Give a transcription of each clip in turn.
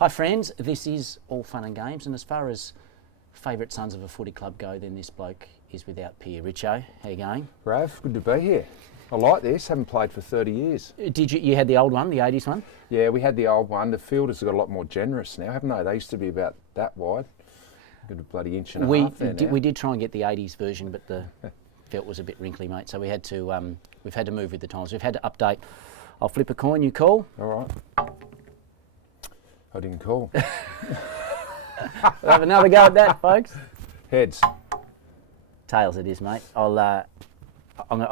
Hi friends, this is all fun and games, and as far as favourite sons of a footy club go, then this bloke is without peer. Richo, how you going? Ráv, good to be here. I like this, haven't played for 30 years. Did you had the old one, the 80s one? Yeah, we had the old one. The fielders have got a lot more generous now, haven't they? They used to be about that wide. Got a bloody inch and a half there now. We did try and get the 80s version, but the felt was a bit wrinkly, mate, so we had to, we've had to move with the times. We've had to update. I'll flip a coin, you call. All right. I didn't call. We'll have another go at that, folks. Heads. Tails it is, mate. I'll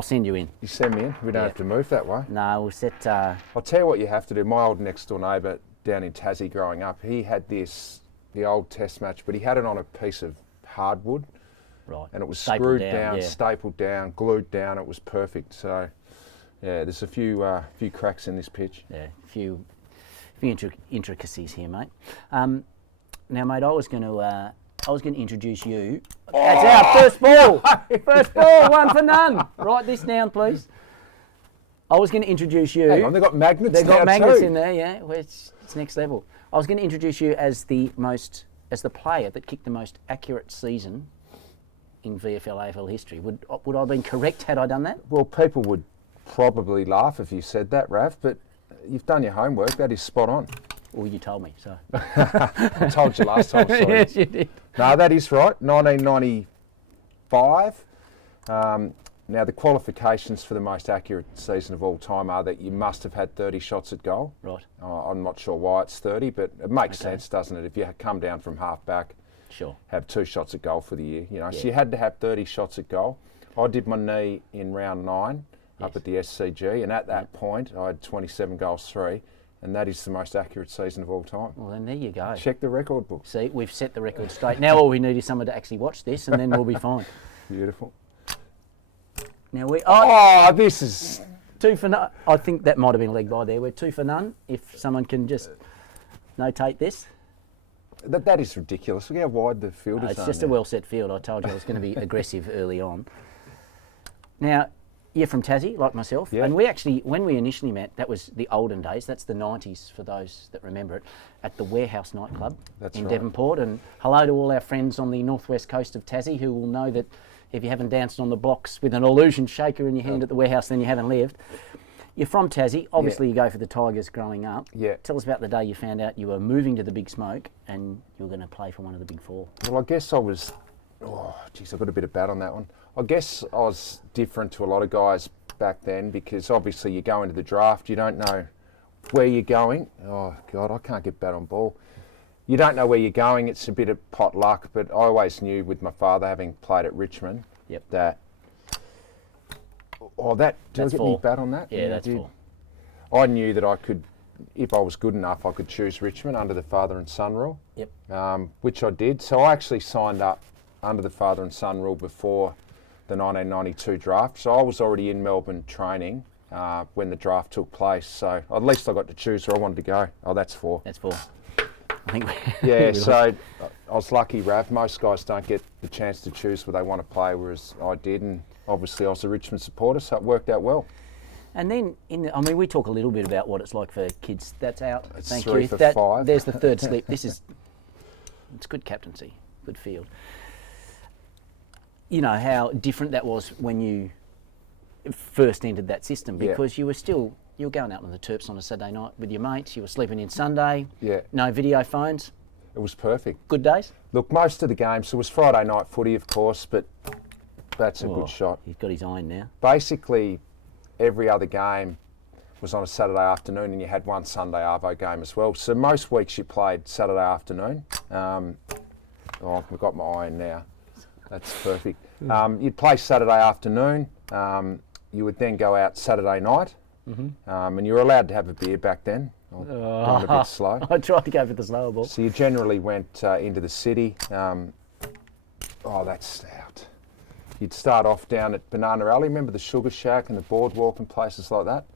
send you in. You send me in? We don't have to move that way. No, we'll set... I'll tell you what you have to do. My old next door neighbour down in Tassie growing up, he had this, the old test match, but he had it on a piece of hardwood. Right. And it was Stapled screwed down, down, stapled down, glued down. It was perfect. So, yeah, there's a few cracks in this pitch. Yeah, a few intricacies here, mate. Now, mate, I was going to introduce you. That's our first ball. First ball, 1 for none. Write this down, please. I was going to introduce you. Hang on, they've got magnets. They've got now magnets too. in there, yeah. Well, it's next level. I was going to introduce you as the player that kicked the most accurate season in VFL AFL history. Would I have been correct had I done that? Well, people would probably laugh if you said that, Ráv, but you've done your homework. That is spot on. Well, you told me, so. I told you last time, sorry. Yes, you did. No, that is right. 1995. Now, the qualifications for the most accurate season of all time are that you must have had 30 shots at goal. Right. I'm not sure why it's 30, but it makes sense, doesn't it? If you come down from half back, sure, have 2 shots at goal for the year. You know, so you had to have 30 shots at goal. I did my knee in round 9 up at the SCG, and at that point, I had 27 goals 3. And that is the most accurate season of all time. Well, then there you go. Check the record book. See, we've set the record straight. Now all we need is someone to actually watch this, and then we'll be fine. Beautiful. Now this is 2 for none. I think that might have been a leg by there. We're 2 for none. If someone can just notate this. That is ridiculous. Look how wide the field is. It's just a well-set field. I told you I was going to be aggressive early on. Now, you're from Tassie, like myself, and we actually, when we initially met, that was the olden days, that's the 90s for those that remember it, at the Warehouse Nightclub in Devonport. And hello to all our friends on the northwest coast of Tassie who will know that if you haven't danced on the blocks with an illusion shaker in your hand at the Warehouse, then you haven't lived. You're from Tassie, obviously you go for the Tigers growing up. Yeah. Tell us about the day you found out you were moving to the Big Smoke and you were going to play for one of the Big Four. Well, I guess I was, I got a bit of bat on that one. I guess I was different to a lot of guys back then because obviously you go into the draft, you don't know where you're going. Oh, God, I can't get bat on ball. You don't know where you're going. It's a bit of pot luck, but I always knew with my father having played at Richmond that... Oh, did I get any bat on that? Yeah, that's full. I knew that I could, if I was good enough, I could choose Richmond under the father and son rule, which I did. So I actually signed up under the father and son rule before the 1992 draft. So I was already in Melbourne training when the draft took place. So at least I got to choose where I wanted to go. Oh, that's 4. That's 4. I think so I was lucky, Ráv. Most guys don't get the chance to choose where they want to play, whereas I did. And obviously I was a Richmond supporter, so it worked out well. And then, we talk a little bit about what it's like for kids. That's out. It's Thank 3 you. for 5. There's the third slip. It's good captaincy, good field. You know how different that was when you first entered that system because you were going out on the Terps on a Saturday night with your mates, you were sleeping in Sunday, no video phones. It was perfect. Good days? Look, most of the games, it was Friday night footy of course, but that's a good shot. He's got his iron now. Basically, every other game was on a Saturday afternoon and you had one Sunday Arvo game as well. So most weeks you played Saturday afternoon. I've got my iron now. That's perfect. You'd play Saturday afternoon. You would then go out Saturday night, and you were allowed to have a beer back then. Going a bit slow. I tried to go for the slower ball. So you generally went into the city. That's stout. You'd start off down at Banana Alley. Remember the Sugar Shack and the Boardwalk and places like that?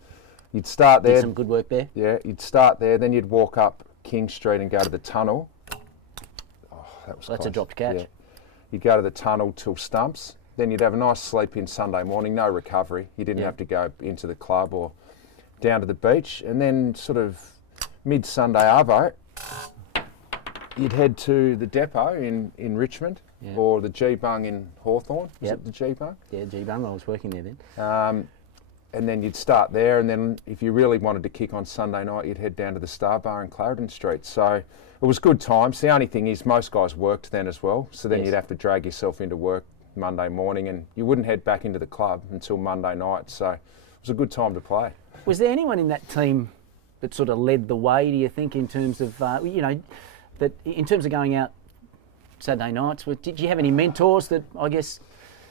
You'd start there. Did some good work there. Yeah, you'd start there. Then you'd walk up King Street and go to the tunnel. Oh, that was That's close. a drop to catch. Yeah. You'd go to the tunnel till Stumps. Then you'd have a nice sleep in Sunday morning, no recovery. You didn't have to go into the club or down to the beach. And then sort of mid-Sunday arvo, you'd head to the depot in Richmond or the G-Bung in Hawthorn. Is it the G-Bung? Yeah, G-Bung. I was working there then. And then you'd start there, and then if you really wanted to kick on Sunday night, you'd head down to the Star Bar in Clarendon Street. So it was good times. The only thing is most guys worked then as well, so then you'd have to drag yourself into work Monday morning, and you wouldn't head back into the club until Monday night. So it was a good time to play. Was there anyone in that team that sort of led the way, do you think, in terms of, that in terms of going out Saturday nights? Did you have any mentors that, I guess,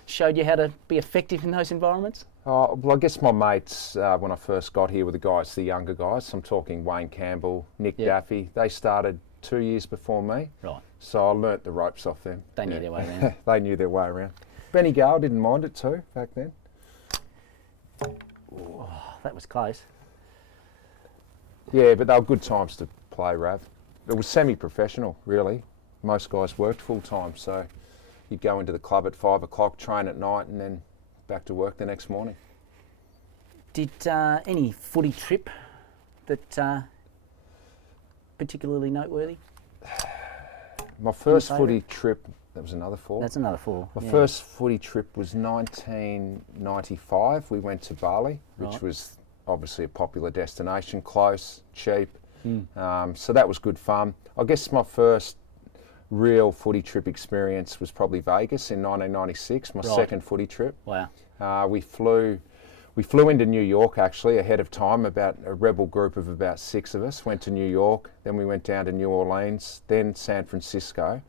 showed you how to be effective in those environments? Well, I guess my mates, when I first got here, were the younger guys. I'm talking Wayne Campbell, Nick Daffy. They started 2 years before me. Right. So I learnt the ropes off them. They knew their way around. They knew their way around. Benny Gale didn't mind it too back then. Oh, that was close. Yeah, but they were good times to play, Ráv. It was semi-professional, really. Most guys worked full-time, so you'd go into the club at 5 o'clock, train at night, and then back to work the next morning. Did any footy trip that particularly noteworthy? My first footy trip, that was another 4. That's another 4. My first footy trip was 1995. We went to Bali, which was obviously a popular destination, close, cheap. So that was good fun. I guess my first real footy trip experience was probably Vegas in 1996, my second footy trip. Wow. We flew into New York actually ahead of time, about a rebel group of about 6 of us went to New York, then we went down to New Orleans, then San Francisco,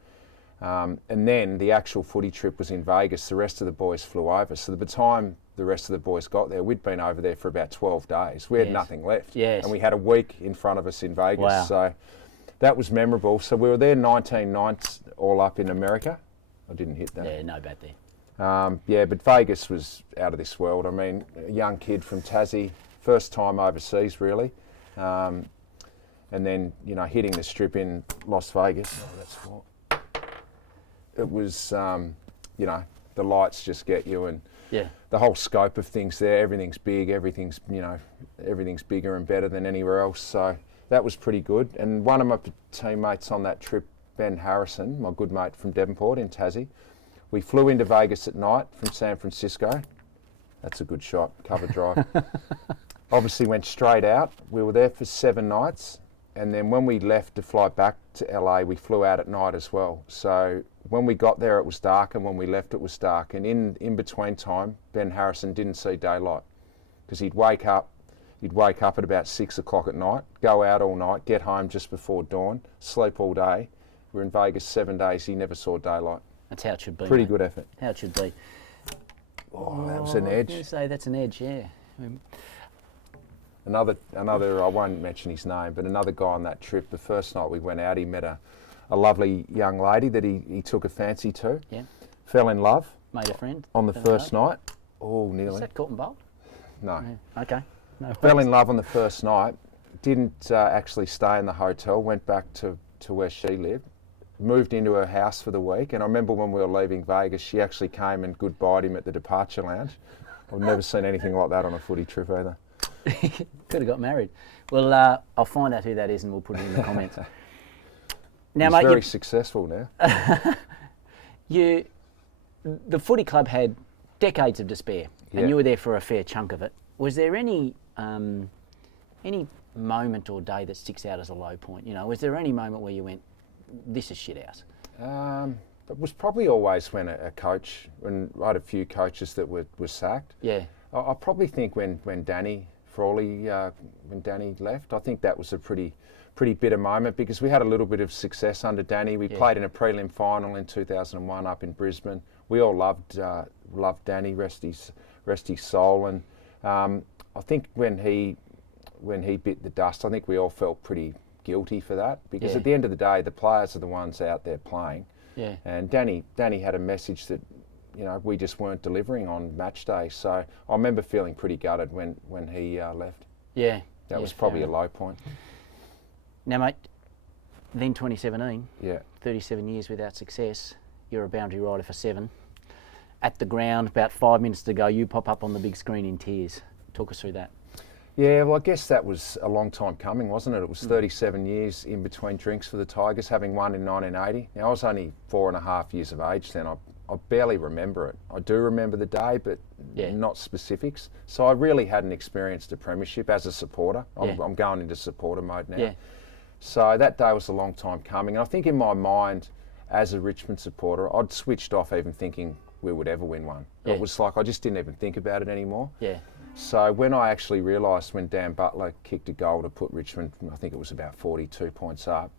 and then the actual footy trip was in Vegas. The rest of the boys flew over. So by the time the rest of the boys got there, we'd been over there for about 12 days. We had nothing left. Yes. And we had a week in front of us in Vegas. Wow. So that was memorable. So we were there 19 nights all up in America. I didn't hit that. Yeah, no bad there. But Vegas was out of this world. I mean, a young kid from Tassie, first time overseas really. And then, hitting the strip in Las Vegas. Oh, that's 4. It was, the lights just get you, and the whole scope of things there, everything's big, everything's bigger and better than anywhere else. So that was pretty good. And one of my teammates on that trip, Ben Harrison, my good mate from Devonport in Tassie, we flew into Vegas at night from San Francisco. That's a good shot, cover drive. Obviously went straight out. We were there for 7 nights. And then when we left to fly back to LA, we flew out at night as well. So when we got there, it was dark, and when we left, it was dark. And in between time, Ben Harrison didn't see daylight because he'd wake up at about 6 o'clock at night, go out all night, get home just before dawn, sleep all day. We're in Vegas 7 days. He never saw daylight. That's how it should be. Pretty mate. good effort. How it should be. Oh, that was an edge. I was going to say that's an edge, yeah. Another, I won't mention his name, but another guy on that trip, the first night we went out, he met a lovely young lady that he took a fancy to. Yeah. Fell in love. Made a friend. On the first night. Oh, nearly. Is that caught and bolt? No. Yeah. Okay. No Fell in love on the first night. Didn't actually stay in the hotel, went back to where she lived. Moved into her house for the week, and I remember when we were leaving Vegas, she actually came and goodbyed him at the departure lounge. I've never seen anything like that on a footy trip either. Could have got married. Well, I'll find out who that is and we'll put it in the comments. Now, mate, very successful now. The footy club had decades of despair, and you were there for a fair chunk of it. Was there any moment or day that sticks out as a low point? Was there any moment where you went, this is shit house? It was probably always when a coach, when I had a few coaches that were sacked. Yeah. I probably think when Danny Frawley, when Danny left, I think that was a pretty bitter moment because we had a little bit of success under Danny. We played in a prelim final in 2001 up in Brisbane. We all loved Danny, rest his soul, and I think when he bit the dust, I think we all felt pretty guilty for that because at the end of the day, the players are the ones out there playing. Yeah. And Danny had a message that we just weren't delivering on match day. So I remember feeling pretty gutted when he left. Yeah. That was probably a low point. Now, mate, then 2017. Yeah. 37 years without success. You're a boundary rider for 7. At the ground, about 5 minutes to go, you pop up on the big screen in tears. Talk us through that. Yeah, well, I guess that was a long time coming, wasn't it? It was 37 years in between drinks for the Tigers, having won in 1980. Now, I was only 4.5 years of age then. I barely remember it. I do remember the day, but not specifics. So I really hadn't experienced a premiership as a supporter. I'm going into supporter mode now. Yeah. So that day was a long time coming. And I think in my mind, as a Richmond supporter, I'd switched off even thinking we would ever win one. Yeah. It was like I just didn't even think about it anymore. Yeah. So when I actually realised when Dan Butler kicked a goal to put Richmond, I think it was about 42 points up,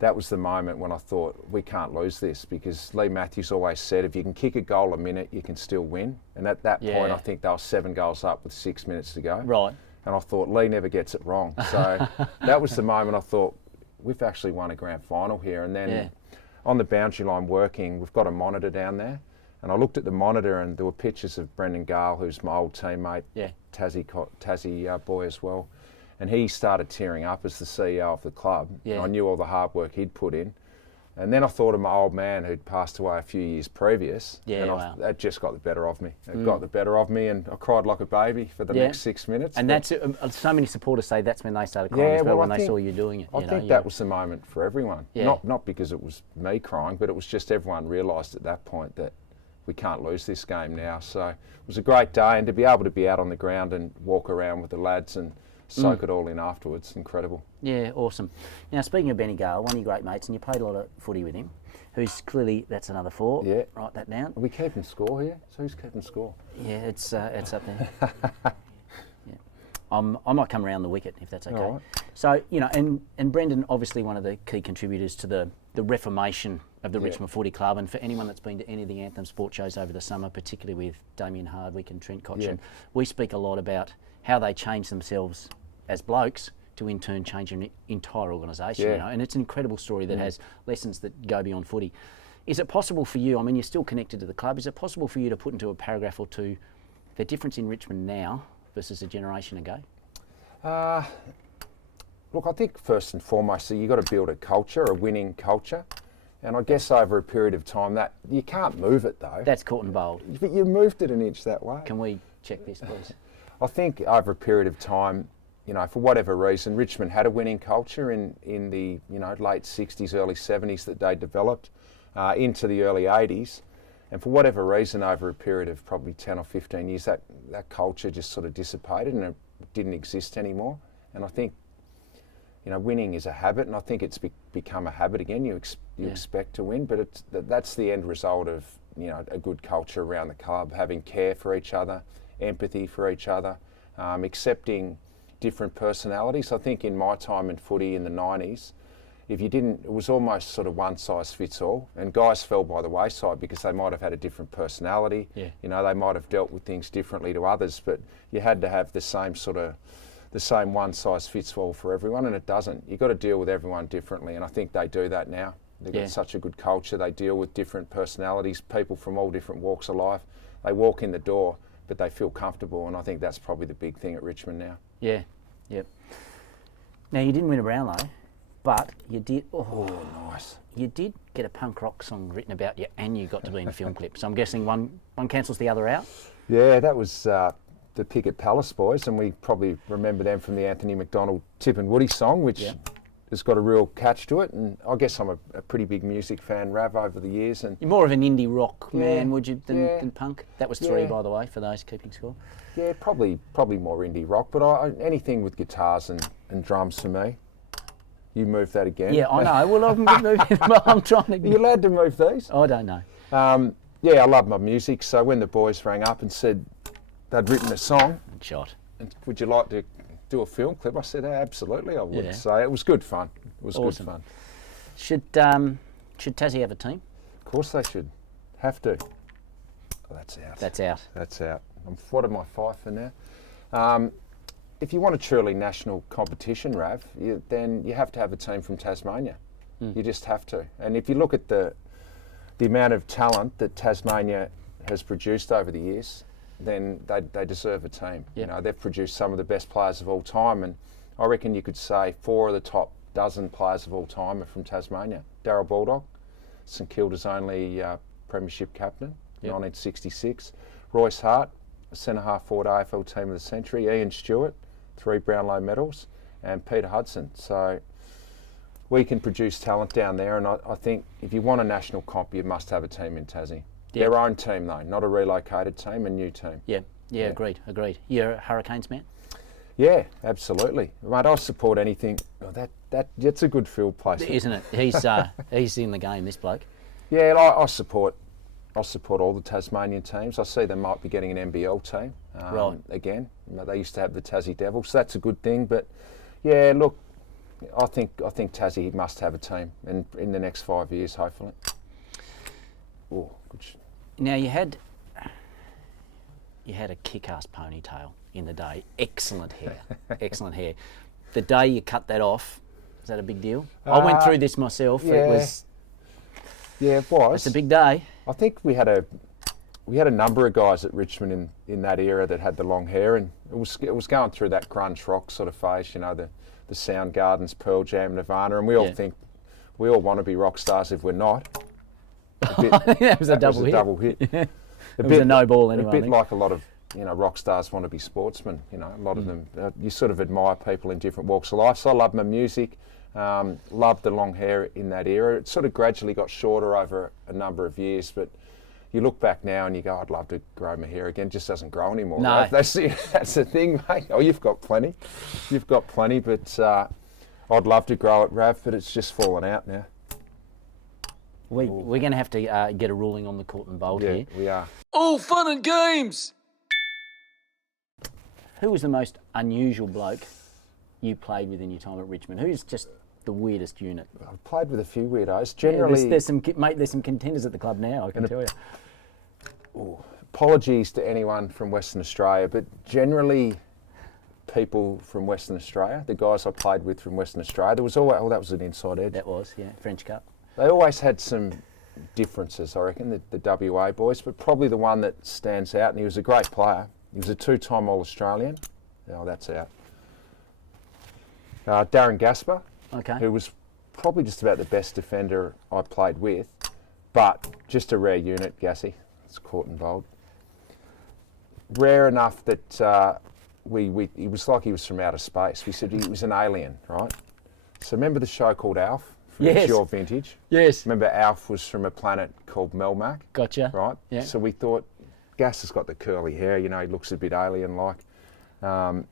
that was the moment when I thought, we can't lose this, because Lee Matthews always said, if you can kick a goal a minute, you can still win. And at that point, I think they were 7 goals up with 6 minutes to go. Right. And I thought, Lee never gets it wrong. So that was the moment I thought, we've actually won a grand final here. And then on the boundary line working, we've got a monitor down there. And I looked at the monitor and there were pictures of Brendan Gale, who's my old teammate, Tassie boy as well. And he started tearing up as the CEO of the club. Yeah. And I knew all the hard work he'd put in. And then I thought of my old man who'd passed away a few years previous. Yeah, and that just got the better of me. It got the better of me, and I cried like a baby for the next 6 minutes. And that's so many supporters say that's when they started crying as well, when they saw you doing it. I think that was the moment for everyone. Yeah. Not because it was me crying, but it was just everyone realised at that point that we can't lose this game now. So it was a great day, and to be able to be out on the ground and walk around with the lads and soak it all in afterwards, incredible. Yeah, awesome. Now, speaking of Benny Gale, one of your great mates, and you played a lot of footy with him, who's clearly, that's another 4. Yeah. Write that down. Are we keeping score here? So who's keeping score? Yeah, it's up there. I might come around the wicket, if that's okay. All right. So, and Brendan, obviously one of the key contributors to the reformation of the Richmond Footy Club, and for anyone that's been to any of the Anthem sport shows over the summer, particularly with Damien Hardwick and Trent Cotchin, we speak a lot about how they change themselves as blokes to in turn change an entire organisation. And it's an incredible story that has lessons that go beyond footy. Is it possible for you, I mean, you're still connected to the club, is it possible for you to put into a paragraph or two the difference in Richmond now versus a generation ago? Look, I think first and foremost, you've got to build a culture, a winning culture. And I guess over a period of time, that you can't move it though. That's caught and bold. But you moved it an inch that way. Can we check this, please? I think over a period of time, for whatever reason, Richmond had a winning culture in the late 60s, early 70s that they developed into the early 80s. And for whatever reason, over a period of probably 10 or 15 years, that culture just sort of dissipated and it didn't exist anymore. And I think, winning is a habit, and I think it's become a habit again. You expect to win, but that's the end result of a good culture around the club, having care for each other, empathy for each other, accepting different personalities. I think in my time in footy in the 90s, it was almost sort of one size fits all, and guys fell by the wayside because they might have had a different personality. Yeah. They might have dealt with things differently to others, but you had to have the same one size fits all for everyone, and it doesn't. You've got to deal with everyone differently, and I think they do that now. They've got such a good culture. They deal with different personalities, people from all different walks of life. They walk in the door, but they feel comfortable, and I think that's probably the big thing at Richmond now. Yeah, yep. Now, you didn't win a Brownlow, but you did... Oh, nice. You did get a punk rock song written about you, and you got to be in a film clip. So I'm guessing one cancels the other out? Yeah, that was the Picket Palace boys, and we probably remember them from the Anthony McDonald Tip and Woody song, which has got a real catch to it. And I guess I'm a pretty big music fan, Ráv, over the years. And you're more of an indie rock man, would you, than punk? That was 3, by the way, for those keeping score. Yeah, probably more indie rock, but anything with guitars and drums for me. You move that again. Yeah, I know. Well, I'm trying to... Are you allowed to move these? I don't know. I love my music, so when the boys rang up and said they'd written a song... Shot. And would you like to do a film clip? I said, absolutely, I would. Yeah. So it was good fun. It was awesome. Good fun. Should Tassie have a team? Of course they should. Have to. Oh, that's out. That's out. What am I, 5 for now? If you want a truly national competition, Ráv, then you have to have a team from Tasmania. You just have to. And if you look at the amount of talent that Tasmania has produced over the years, then they deserve a team. Yep. They've produced some of the best players of all time, and I reckon you could say 4 of the top dozen players of all time are from Tasmania. Darryl Baldock, St Kilda's only premiership captain, 1966. Royce Hart, centre half forward AFL team of the century. Ian Stewart, 3 Brownlow medals, and Peter Hudson. So we can produce talent down there, and I think if you want a national comp, you must have a team in Tassie. Yeah. Their own team though, not a relocated team, a new team. Yeah, agreed. You're a Hurricanes man? Yeah, absolutely. Mate, I support anything. Oh, that's a good field place. Isn't it? He's in the game, this bloke. Yeah, I support all the Tasmanian teams. I see they might be getting an NBL team right. again. They used to have the Tassie Devils, so that's a good thing. But yeah, look, I think Tassie must have a team in the next 5 years, hopefully. Oh, good. Now you had a kick-ass ponytail in the day. Excellent hair, excellent hair. The day you cut that off, is that a big deal? I went through this myself. Yeah. It was. Yeah, it was. It's a big day. I think we had a number of guys at Richmond in that era that had the long hair, and it was going through that grunge rock sort of phase, you know, the Soundgardens, Pearl Jam, Nirvana, and we all want to be rock stars if we're not. That was a double hit. Yeah. It was a no ball anyway. A bit like a lot of rock stars want to be sportsmen. You know, a lot of them. You sort of admire people in different walks of life. So I love my music. Loved the long hair in that era. It sort of gradually got shorter over a number of years, but you look back now and you go, I'd love to grow my hair again. It just doesn't grow anymore. No. Right? That's the thing, mate. Oh, you've got plenty, but I'd love to grow it, Rav, but it's just fallen out now. We're going to have to get a ruling on the court and bolt here. We are. All fun and games! Who was the most unusual bloke you played with in your time at Richmond? Who's just the weirdest unit? I've played with a few weirdos. Generally, there's some contenders at the club now, I can tell you. Apologies to anyone from Western Australia, but generally people from Western Australia, the guys I played with from Western Australia, there was always, that was an inside edge. That was, yeah, French Cup. They always had some differences, I reckon, the WA boys, but probably the one that stands out, and he was a great player. He was a 2-time All-Australian. Oh, that's out. Darren Gasper, who was probably just about the best defender I played with, but just a rare unit, Gassy. It's caught and bowled. Rare enough that it was like he was from outer space. We said he was an alien, right? So remember the show called ALF? Yes. Your vintage. Yes. Remember ALF was from a planet called Melmac? Gotcha. Right? Yeah. So we thought, Gas has got the curly hair, he looks a bit alien-like. And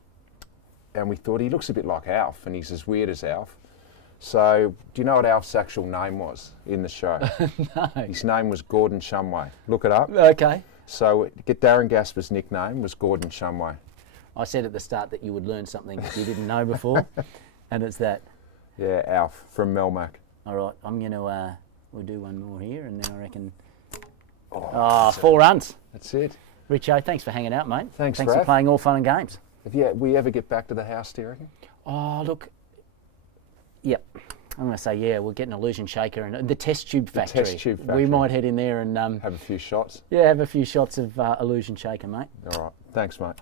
we thought he looks a bit like Alf, and he's as weird as Alf. So, do you know what Alf's actual name was in the show? No. His name was Gordon Shumway. Look it up. Okay. So, Darren Gasper's nickname was Gordon Shumway. I said at the start that you would learn something you didn't know before, and it's that. Yeah, Alf from Melmac. All right, I'm going to, we'll do one more here, and then I reckon, 4 runs. That's it. Richo, thanks for hanging out, mate. Thanks for Raph. playing all fun and games. If we ever get back to the house, do you reckon? Oh, look. Yep. I'm going to say, yeah, we'll get an illusion shaker and the test tube factory. Test tube factory. We might head in there and... have a few shots. Yeah, have a few shots of illusion shaker, mate. All right. Thanks, mate.